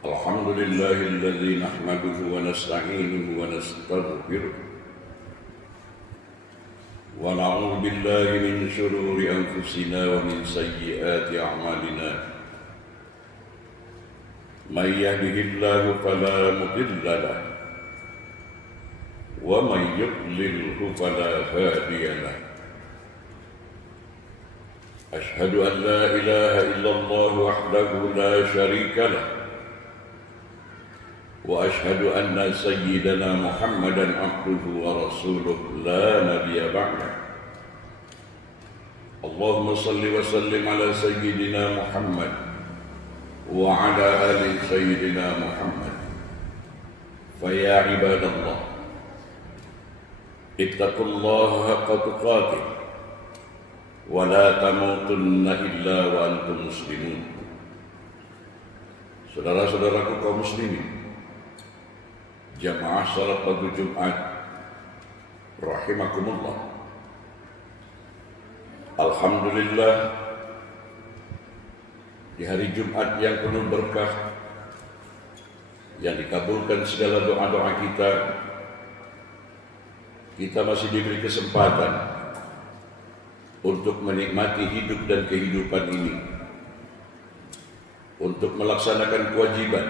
Alhamdulillahilladzi nahmaduhu wa nasta'inuhu wa nastaghfiruh wa na'udzu billahi min shururi anfusina wa min sayyiati a'malina may yahdihillahu fala mudilla lahu wa may yudlilhu fala hadiya lahu. Ashhadu an la ilaha illallah wahdahu la syarika lahu wa ashhadu anna sayyidana Muhammadan abduhu wa rasuluh la nabiyya ba'dah. Allahumma salli wa sallim ala sayyidina Muhammad wa ala ali sayyidina Muhammad. Fa ya ibadallah ittaqullaha haqqa tuqatih wa la tamutunna illa wa antum muslimun. Saudara-saudaraku kaum muslimin, jamaah salat pada Jumat rahimakumullah. Alhamdulillah, di hari Jumat yang penuh berkah, yang dikabulkan segala doa-doa kita masih diberi kesempatan untuk menikmati hidup dan kehidupan ini, untuk melaksanakan kewajiban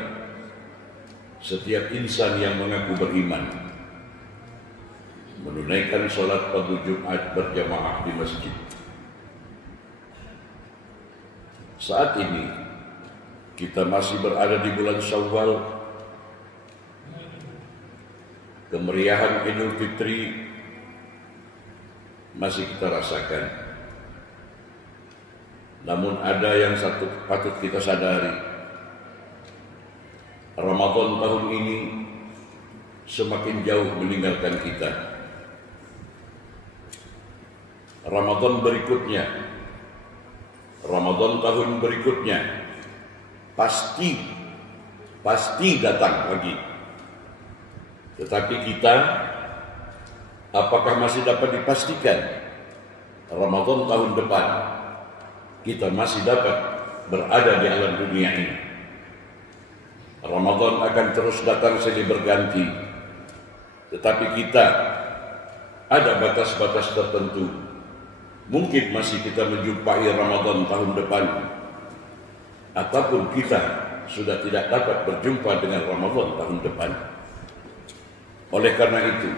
setiap insan yang mengaku beriman, menunaikan salat pada Jumat berjamaah di masjid. Saat ini kita masih berada di bulan Syawal, kemeriahan Idul Fitri masih kita rasakan. Namun ada yang satu patut kita sadari, Ramadan tahun ini semakin jauh meninggalkan kita. Ramadan berikutnya, Ramadan tahun berikutnya pasti datang lagi. Tetapi kita, apakah masih dapat dipastikan Ramadan tahun depan kita masih dapat berada di alam dunia ini? Ramadan akan terus datang silih berganti, tetapi kita ada batas-batas tertentu. Mungkin masih kita menjumpai Ramadan tahun depan, ataupun kita sudah tidak dapat berjumpa dengan Ramadan tahun depan. Oleh karena itu,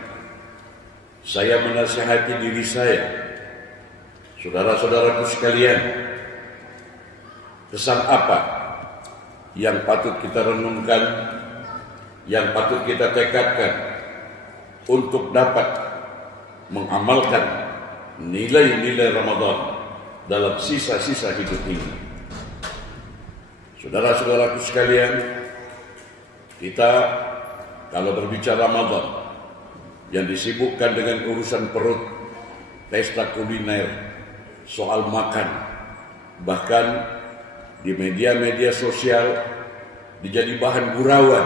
saya menasihati diri saya, saudara-saudaraku sekalian, pesan apa yang patut kita renungkan, yang patut kita tekadkan untuk dapat mengamalkan nilai-nilai Ramadan dalam sisa-sisa hidup ini. Saudara-saudaraku sekalian, kita kalau berbicara Ramadan yang disibukkan dengan urusan perut, pesta kuliner, soal makan, bahkan di media-media sosial dijadi bahan gurauan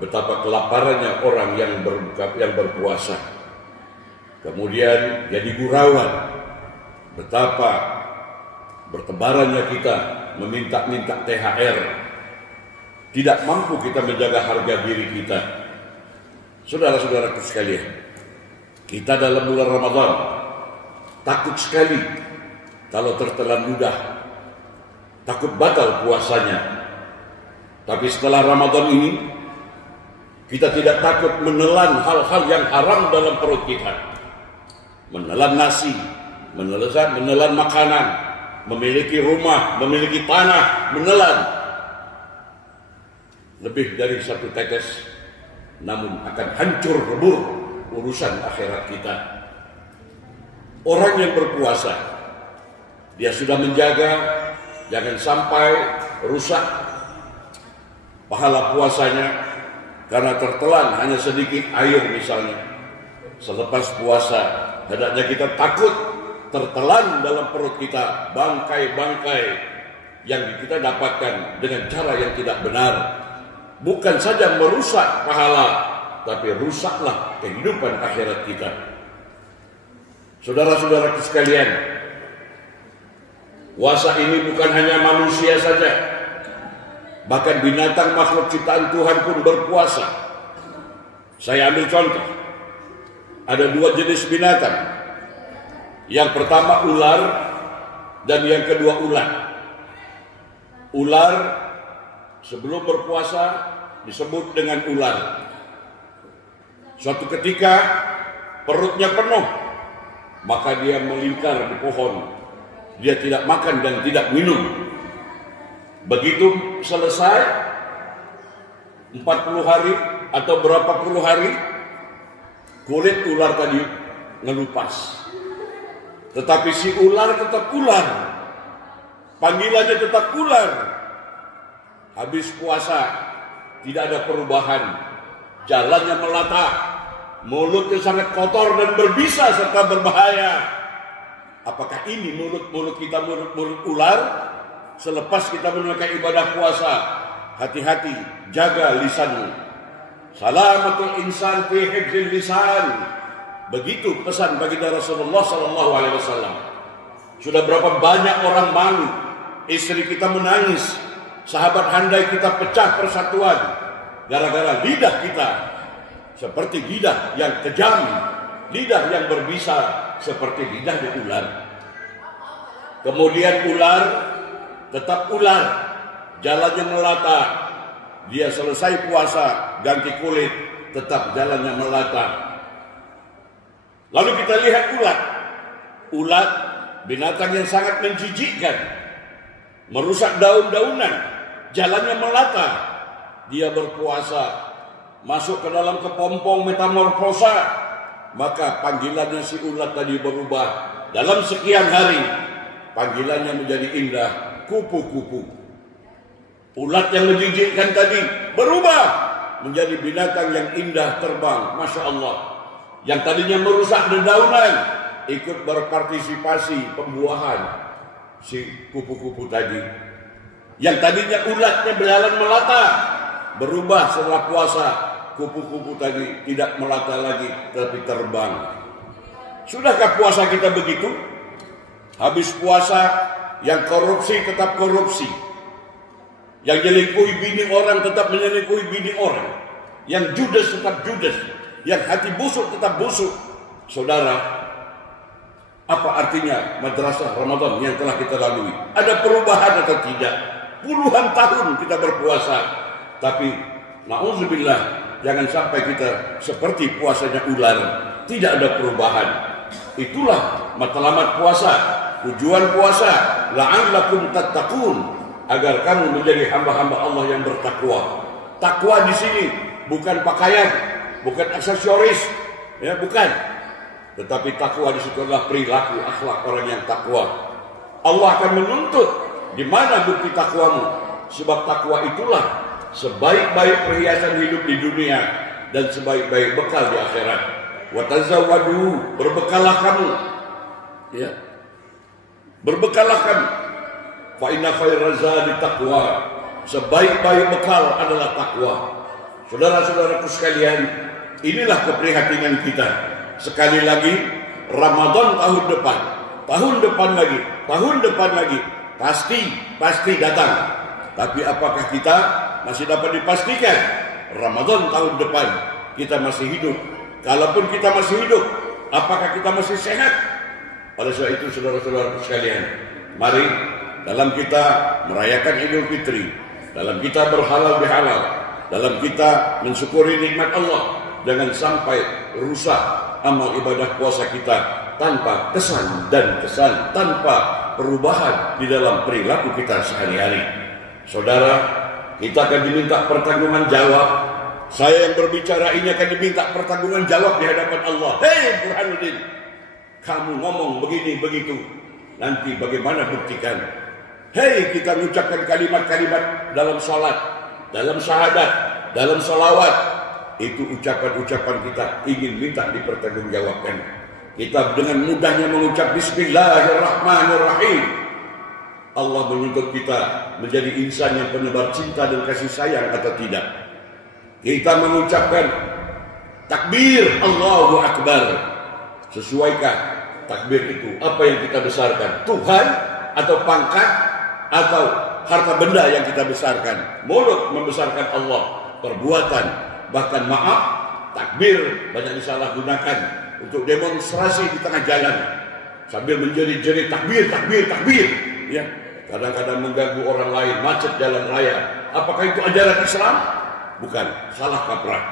betapa kelaparannya orang yang berpuasa. Kemudian jadi gurauan betapa bertebarannya kita meminta-minta THR. Tidak mampu kita menjaga harga diri kita. Saudara-saudaraku sekalian, kita dalam bulan Ramadan takut sekali kalau tertelan ludah, takut batal puasanya. Tapi setelah Ramadan ini, kita tidak takut menelan hal-hal yang haram dalam perut kita. Menelan nasi, menelan makanan, memiliki rumah, memiliki tanah, menelan lebih dari satu tetes, namun akan hancur lebur urusan akhirat kita. Orang yang berpuasa, dia sudah menjaga jangan sampai rusak pahala puasanya karena tertelan hanya sedikit air misalnya. Selepas puasa, hendaknya kita takut tertelan dalam perut kita bangkai-bangkai yang kita dapatkan dengan cara yang tidak benar. Bukan saja merusak pahala, tapi rusaklah kehidupan akhirat kita. Saudara-saudara sekalian, puasa ini bukan hanya manusia saja, bahkan binatang makhluk ciptaan Tuhan pun berpuasa. Saya ambil contoh, ada dua jenis binatang. Yang pertama ular dan yang kedua ulat. Ular sebelum berpuasa disebut dengan ular. Suatu ketika perutnya penuh, maka dia melingkar di pohon. Dia tidak makan dan tidak minum. Begitu selesai 40 hari atau berapa puluh hari, kulit ular tadi ngelupas. Tetapi si ular tetap ular, panggilannya tetap ular. Habis puasa tidak ada perubahan, jalannya melata, mulutnya sangat kotor dan berbisa serta berbahaya. Apakah ini mulut kita mulut ular? Selepas kita menunaikan ibadah puasa, hati-hati, jaga lisanmu. Salamatul insan fi hifdzil lisan. Begitu pesan baginda Rasulullah SAW. Sudah berapa banyak orang malu, istri kita menangis, sahabat handai kita pecah persatuan gara-gara lidah kita seperti lidah yang kejam, lidah yang berbisa seperti lidahnya ular. Kemudian ular tetap ular, jalannya melata. Dia selesai puasa, ganti kulit, tetap jalannya melata. Lalu kita lihat ulat. Ulat binatang yang sangat menjijikkan, merusak daun-daunan, jalannya melata. Dia berpuasa, masuk ke dalam kepompong metamorfosa, maka panggilannya si ulat tadi berubah. Dalam sekian hari, panggilannya menjadi indah, kupu-kupu. Ulat yang menjijikkan tadi berubah menjadi binatang yang indah terbang, Masya Allah. Yang tadinya merusak dedaunan, ikut berpartisipasi pembuahan si kupu-kupu tadi. Yang tadinya ulatnya berjalan melata, berubah setelah puasa, kupu-kupu tadi tidak melata lagi, tapi terbang. Sudahkah puasa kita begitu? Habis puasa, yang korupsi tetap korupsi, yang menyelingkuhi bini orang tetap menyelingkuhi bini orang, yang judes tetap judes, yang hati busuk tetap busuk. Saudara, apa artinya madrasah Ramadan yang telah kita lalui? Ada perubahan atau tidak? Puluhan tahun kita berpuasa, tapi na'udzubillah, jangan sampai kita seperti puasanya ular, tidak ada perubahan. Itulah matlamat puasa, tujuan puasa, la'allakum tattaqun, agar kamu menjadi hamba-hamba Allah yang bertakwa. Takwa di sini bukan pakaian, bukan aksesoris, ya bukan. Tetapi takwa di situ adalah perilaku akhlak orang yang takwa. Allah akan menuntut di mana bukti takwamu, sebab takwa itulah sebaik-baik perhiasan hidup di dunia dan sebaik-baik bekal di akhirat. Wa tazawwadu, berbekalah kamu, ya, berbekalah kamu. Fa inna khairaz zadi taqwa, sebaik-baik bekal adalah takwa. Saudara-saudaraku sekalian, inilah keprihatinan kita. Sekali lagi, Ramadan tahun depan, tahun depan lagi, tahun depan lagi, pasti datang. Tapi apakah kita masih dapat dipastikan Ramadan tahun depan kita masih hidup? Kalaupun kita masih hidup, apakah kita masih sehat? Oleh sebab itu, saudara-saudaraku sekalian, mari dalam kita merayakan Idul Fitri, dalam kita berhalal bihalal, dalam kita mensyukuri nikmat Allah, jangan sampai rusak amal ibadah puasa kita tanpa kesan dan kesan, tanpa perubahan di dalam perilaku kita sehari-hari. Saudara, kita akan diminta pertanggungan jawab. Saya yang berbicara ini akan diminta pertanggungan jawab di hadapan Allah. Hei Burhanuddin, kamu ngomong begini begitu, nanti bagaimana buktikan? Hei, kita mengucapkan kalimat-kalimat dalam salat, dalam syahadat, dalam salawat, itu ucapan-ucapan kita ingin minta dipertanggungjawabkan. Kita dengan mudahnya mengucap Bismillahirrahmanirrahim, Allah menuntut kita menjadi insan yang penebar cinta dan kasih sayang atau tidak. Kita mengucapkan takbir Allahu Akbar. Sesuaikah takbir itu apa yang kita besarkan? Tuhan atau pangkat atau harta benda yang kita besarkan? Mulut membesarkan Allah, perbuatan bahkan maaf, takbir banyak disalahgunakan untuk demonstrasi di tengah jalan sambil menjerit-jerit takbir, takbir, takbir, ya. Kadang-kadang mengganggu orang lain, macet jalan raya. Apakah itu ajaran Islam? Bukan, salah kaprah.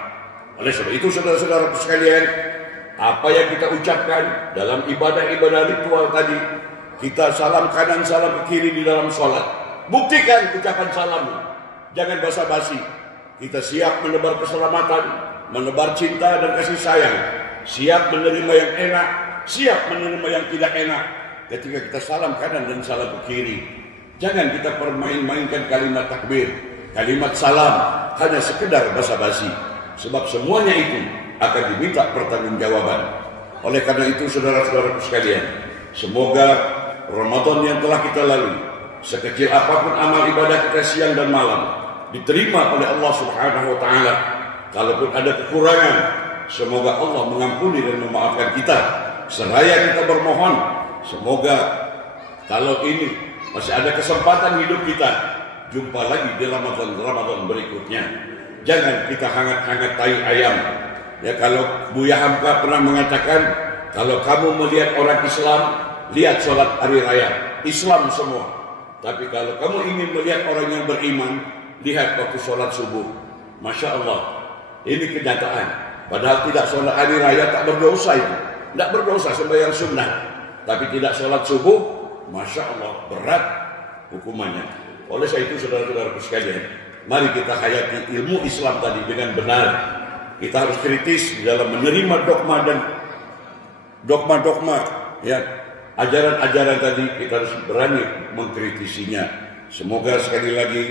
Oleh sebab itu saudara-saudara sekalian, apa yang kita ucapkan dalam ibadah-ibadah ritual tadi, kita salam kanan, salam ke kiri di dalam sholat. Buktikan ucapan salammu, jangan basa-basi. Kita siap menebar keselamatan, menebar cinta dan kasih sayang, siap menerima yang enak, siap menerima yang tidak enak. Ketika kita salam kanan dan salam ke kiri, jangan kita permain-mainkan kalimat takbir, kalimat salam hanya sekedar basa-basi. Sebab semuanya itu akan diminta pertanggungjawaban. Oleh karena itu saudara-saudara sekalian, semoga Ramadan yang telah kita lalui, sekecil apapun amal ibadah kita siang dan malam, diterima oleh Allah Subhanahu wa taala. Kalaupun ada kekurangan, semoga Allah mengampuni dan memaafkan kita. Seraya kita bermohon, semoga kalau ini masih ada kesempatan hidup kita, jumpa lagi di Ramadan berikutnya. Jangan kita hangat-hangat tai ayam. Ya, kalau Buya Hamka pernah mengatakan, kalau kamu melihat orang Islam, lihat sholat hari raya, Islam semua. Tapi kalau kamu ingin melihat orang yang beriman, lihat waktu sholat subuh. Masya Allah, ini kenyataan. Padahal tidak sholat hari raya tak berdosa itu. Tidak berdosa sembahyang sunnah. Tapi tidak sholat subuh, Masya Allah, berat hukumannya. Oleh sebab itu saudara-saudara sekalian, mari kita hayati ilmu Islam tadi dengan benar. Kita harus kritis di dalam menerima dogma dan dogma-dogma, ya, ajaran-ajaran tadi. Kita harus berani mengkritisinya. Semoga sekali lagi,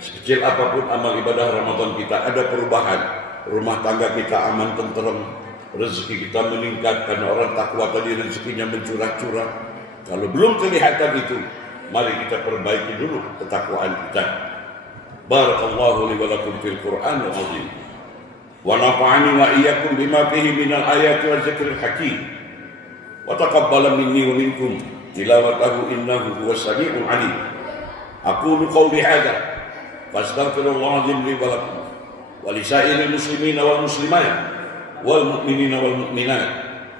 sekecil apapun amal ibadah Ramadan kita, ada perubahan. Rumah tangga kita aman, tenteram, rezeki kita meningkat karena orang takwa tadi rezekinya mencurah-curah. Kalau belum kelihatan itu, mari kita perbaiki dulu ketakwaan kita. Barakallahu li wa lakum fil Qur'anil azim. Wa nafa'ani wa iyyakum bima fihi minal ayati wa dzikril hakim. Wa taqabbala minni wa minkum tilawatahu innahu huwas samiul alim. Aqulu qawli hadza fastaghfirullahal azim li wa lakum wa lisairil muslimina wal muslimat wal mu'minina wal mu'minat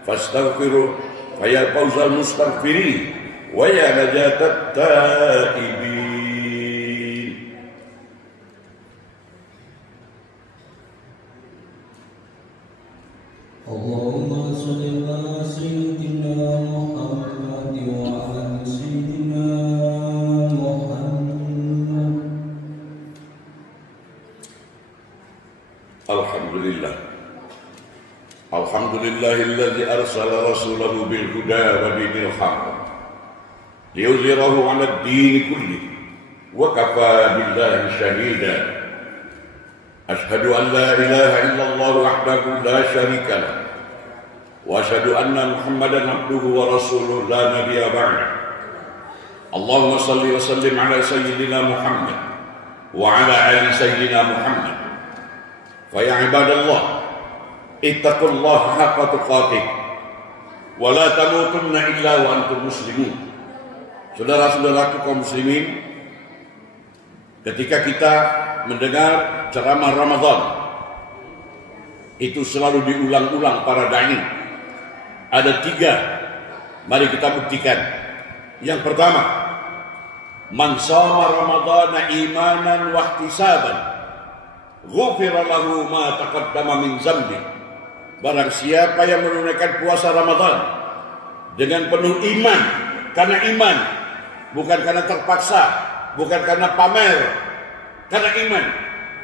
fastaghfiru faya fawzal mustaghfirin wa ya najatat taibin. Allahumma shalli ala sayyidina Muhammad wa ala sayyidina Muhammad. Alhamdulillah. Alhamdulillahilladzi arsala rasulahu bil huda wa dinil haqq liyuzhirahu 'ala ad-din kulli wa kafa billahi shahida. Ashhadu an la ilaha illallah wahdahu la syarika lah wa ashhadu anna Muhammadan abduhu wa rasuluhu la nabiyya ba'da. Allahumma salli wa sallim 'ala sayyidina Muhammad wa 'ala ali sayyidina Muhammad. Fa ya ibadallah, ittaqullaha haqqa tuqatih wa la tamutunna illa wa antum muslimun. Saudara-saudaraku kaum muslimin, ketika kita mendengar ceramah Ramadan, itu selalu diulang-ulang para dai. Ada 3, mari kita buktikan. Yang pertama, man shoma ramadhana imanan wa ihtisaban ghufira lahu ma taqaddama min dzambi. Barang siapa yang menunaikan puasa Ramadan dengan penuh iman, karena iman, bukan karena terpaksa, bukan karena pamer, karena iman,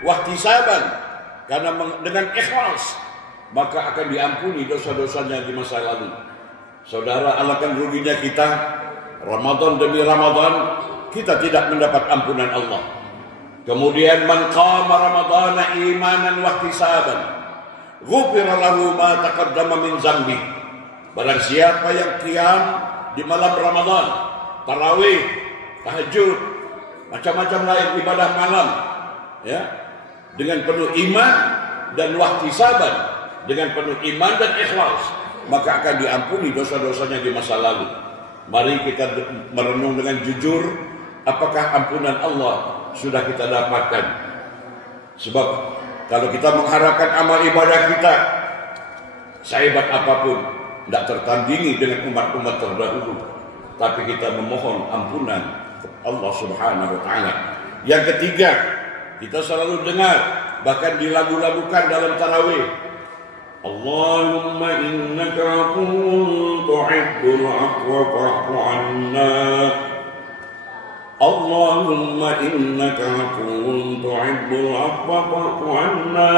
wahtisaban, karena dengan ikhlas, maka akan diampuni dosa-dosanya di masa lalu. Saudara, alangkah ruginya kita, Ramadan demi Ramadan kita tidak mendapat ampunan Allah. Kemudian man qama ramadhana imanan wahtisaban, ghufira lahu ma taqaddama min zambi. Barang siapa yang qiyam di malam Ramadan, tarawih, tahajud, macam-macam lain ibadah malam, ya, dengan penuh iman dan wahtisaban, dengan penuh iman dan ikhlas, maka akan diampuni dosa-dosanya di masa lalu. Mari kita merenung dengan jujur, apakah ampunan Allah sudah kita dapatkan? Sebab kalau kita mengharapkan amal ibadah kita sehebat apapun, tidak tertandingi dengan umat-umat terdahulu. Tapi kita memohon ampunan Allah Subhanahu wa Ta'ala. Yang ketiga, kita selalu dengar, bahkan dilagu-lagukan dalam tarawih, Allahumma innaka afuwwun tuhibbul afwa fa'fu 'anna. Allahumma innaka afuwwun tuhibbul afwa fa'fu 'anna.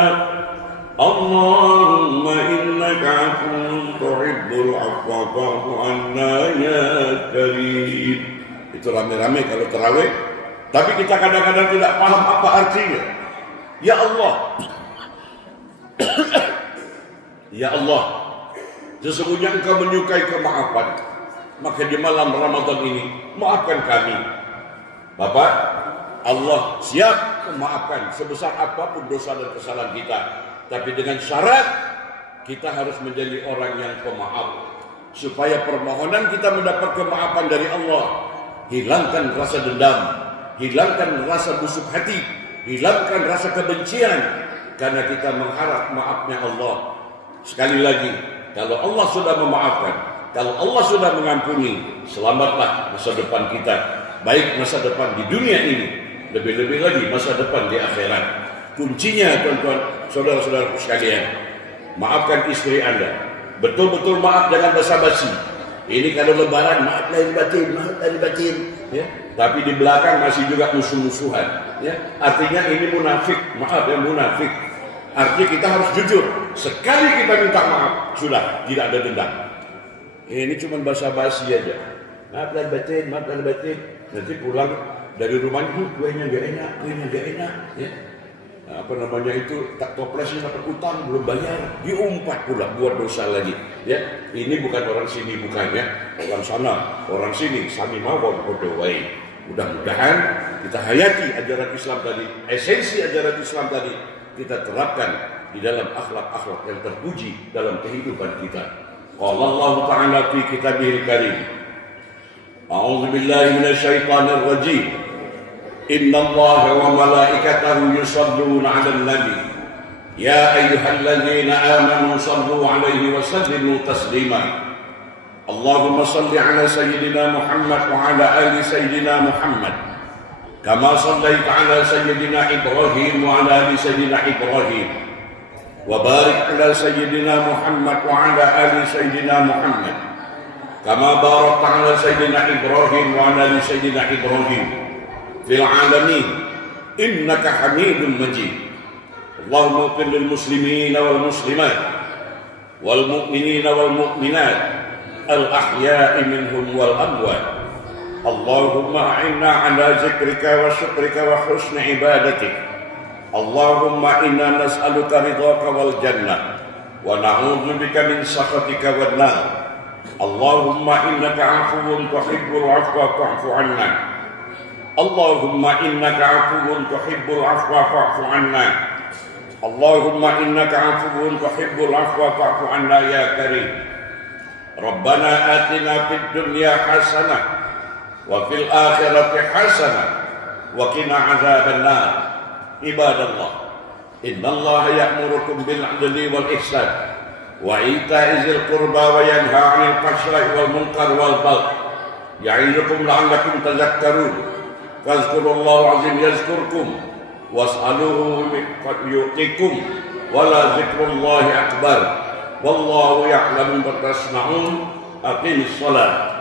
Allahumma innaka afuwwun tuhibbul afwa fa'fu 'anna ya karim. Itu rame-rame kalau tarawih, tapi kita kadang-kadang tidak paham apa artinya. Ya Allah, ya Allah, sesungguhnya Engkau menyukai kemaafan, maka di malam Ramadan ini maafkan kami. Bapak, Allah siap memaafkan sebesar apapun dosa dan kesalahan kita, tapi dengan syarat kita harus menjadi orang yang pemaaf, supaya permohonan kita mendapat kemaafan dari Allah. Hilangkan rasa dendam, hilangkan rasa busuk hati, hilangkan rasa kebencian, karena kita mengharap maafnya Allah. Sekali lagi, kalau Allah sudah memaafkan, kalau Allah sudah mengampuni, selamatlah masa depan kita, baik masa depan di dunia ini, lebih-lebih lagi masa depan di akhirat. Kuncinya, tuan-tuan, saudara-saudaraku sekalian, maafkan istri Anda. Betul-betul maaf, jangan basa-basi. Ini kalau lebaran, maaf lahir batin, maaf lahir batin, ya. Tapi di belakang masih juga musuh-musuhan, ya. Artinya ini munafik, maaf ya, munafik. Artinya kita harus jujur. Sekali kita minta maaf, sudah tidak ada dendam. Ini cuma basa-basi aja. Maaf lahir batin, maaf lahir batin. Nanti pulang dari rumahnya, kuenya nggak enak, kuenya nggak enak, ya. Apa namanya itu, tak toplesnya dapat utang belum bayar, diumpat pula buat dosa lagi, ya. Ini bukan orang sini, bukan, ya, orang sana, orang sini, sami mawon kodowai. Mudah-mudahan kita hayati ajaran Islam tadi, esensi ajaran Islam tadi kita terapkan di dalam akhlak-akhlak yang terpuji dalam kehidupan kita. Qala Allah Ta'ala fi kitabihil karim, a'udzu billahi minasyaitonir rajim. Inna Allah wa malaikatahu yusalluna 'alan nabi ya ayyuhalladzina amanu sallu 'alaihi wa sallimu taslima. Allahumma salli 'ala sayyidina Muhammad wa 'ala ali sayyidina Muhammad kama sallaita 'ala sayyidina Ibrahim wa 'ala ali sayyidina Ibrahim wa barik 'ala sayyidina Muhammad wa 'ala ali sayyidina Muhammad kama barakta 'ala sayyidina Ibrahim wa 'ala ali sayyidina Ibrahim fil alamin innaka hamidun majid. Allahumma ighfir lil muslimina wal muslimat wal mu'minina wal mu'minat al ahya'i minhum wal amwat. Allahumma a'inna ala zikrika wa syukrika wa husni ibadatik. Allahumma inna nas'aluka ridhaka wal jannah wa na'udzu bika min sakhatika wan nar. Allahumma innaka 'afuwun tuhibbul 'afwa fa'fu 'anna. Allahumma innaka 'afuwun tuhibbul 'afwa fa'fu 'anna. Allahumma innaka 'afuwun tuhibbul 'afwa fa'fu 'anna ya karim. Rabbana atina fid dunya hasanah wa fil akhirati hasanah wa qina 'adzabannar. Ibadallah, innallaha ya'murukum bil 'adli wal ihsan wa ita'i dzil qurba wa yanha 'anil fahsya'i wal munkar wal baghi. Ya'idukum la'allakum tadhakkarun. Fazkurullahu azim yazkurkum was'aluhu yu'tikum wala zikrullahi akbar wallahu ya'lamu ma tasna'un. Aqimis shalah.